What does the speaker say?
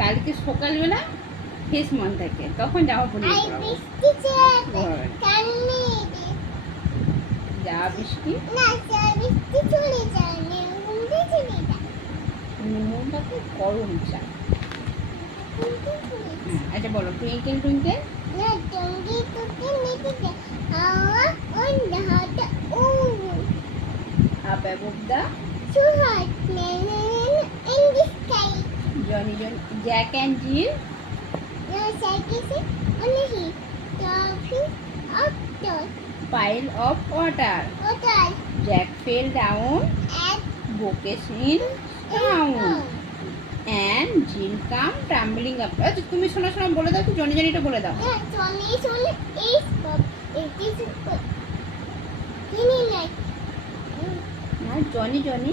কালকে সকালবেলা ফেস মন থাকে তখন জামা পরিয়ে পড়াবো। যা বৃষ্টি মনটা খুব গরম চা। আচ্ছা বলো, twinkle twinkle up above the Johnny John Jack and Jill pile of water. Jack fell down, Bocage in town, and Jill come tumbling up. আচ্ছা তুমি শোনো শোনো বলে দাও তো, জনি জনিটা বলে দাও। না জনি জনি